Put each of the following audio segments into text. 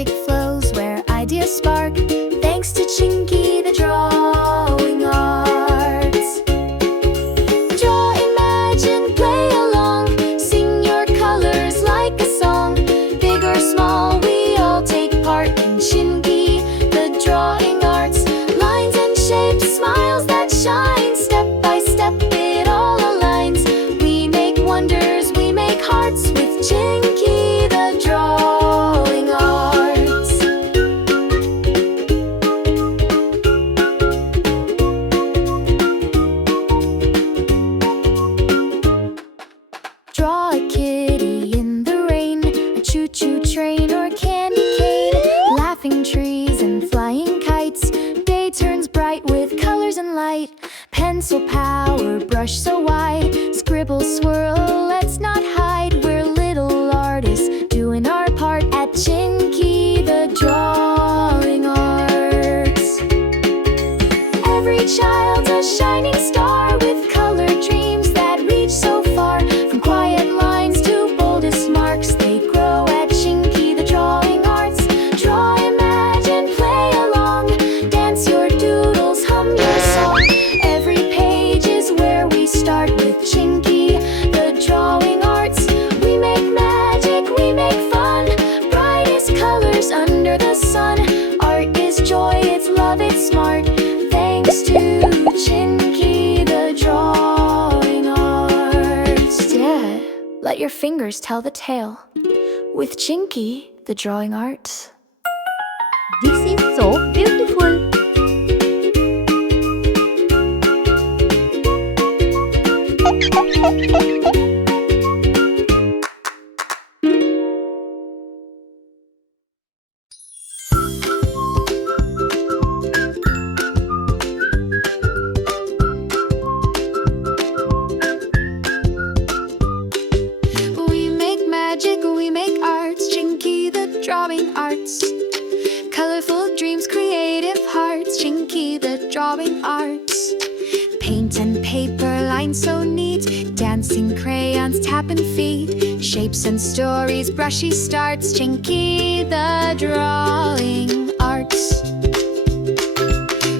magic flows, where ideas spark, thanks to Chinky the Drawing Arts. Draw, imagine, play along, sing your colors like a song. Big or small, we all take part in Chinky the Drawing Arts. Lines and shapes, smiles that shine, step by step it all aligns. We make wonders, we make hearts with Chinky the Drawing Arts. Draw a kitty in the rain, a choo-choo train or a candy cane, laughing trees and flying kites. Day turns bright with colors and light. Pencil power, brush so wide, scribble, swirl, let's not hide. We're little artists doing our part at Chinky the Drawing Arts. Every child's a shining star with colored dreams that reach so far. From quiet lines to boldest marks, they grow at Chinky the Drawing Arts. Draw, imagine, play along, dance your doodles, hum your song. Every page is where we start with Chinky the Drawing Arts. We make magic, we make fun, brightest colors under the sun. Art is joy, it's love, it's smart, thanks to Chinky the Drawing Arts. Dad, let your fingers tell the tale with Chinky the Drawing Arts. This is so beautiful. We make magic, we make arts, Chinky the Drawing Arts. Colorful dreams, creative hearts, Chinky the Drawing Arts. Paint and paper, lines so neat, dancing crayons, tapping feet, shapes and stories, brushy starts, Chinky the Drawing Arts.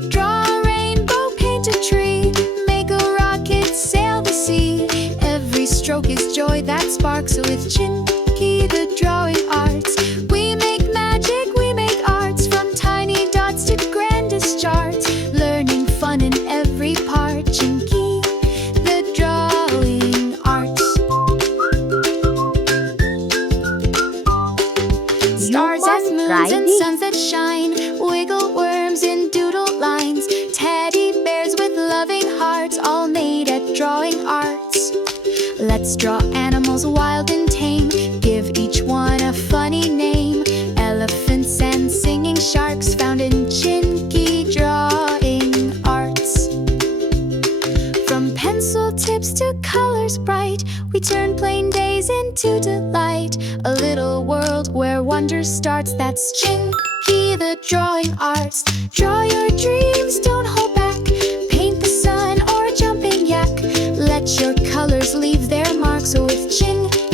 Draw a rainbow, paint a tree, make a rocket, sail the sea. Every stroke is joy that sparks with Chinky the Drawing Arts. We make magic, we make arts, from tiny dots to grandest charts, learning fun in every part, Chinky the Drawing Arts. Stars must and moons try and this. suns that shine, wiggle worms in doodle lines, teddy bears with loving hearts, all made at Drawing Arts. Let's draw animals wild and tame, give each one a funny name. Elephants and singing sharks found in Chinky Drawing Arts. From pencil tips to colors bright, we turn plain days into delight. A little world where wonder starts, that's Chinky the Drawing Arts. Draw your dreams, don't hold back, paint the sun or a jumping yak. Let your colors leave their marks with Chinky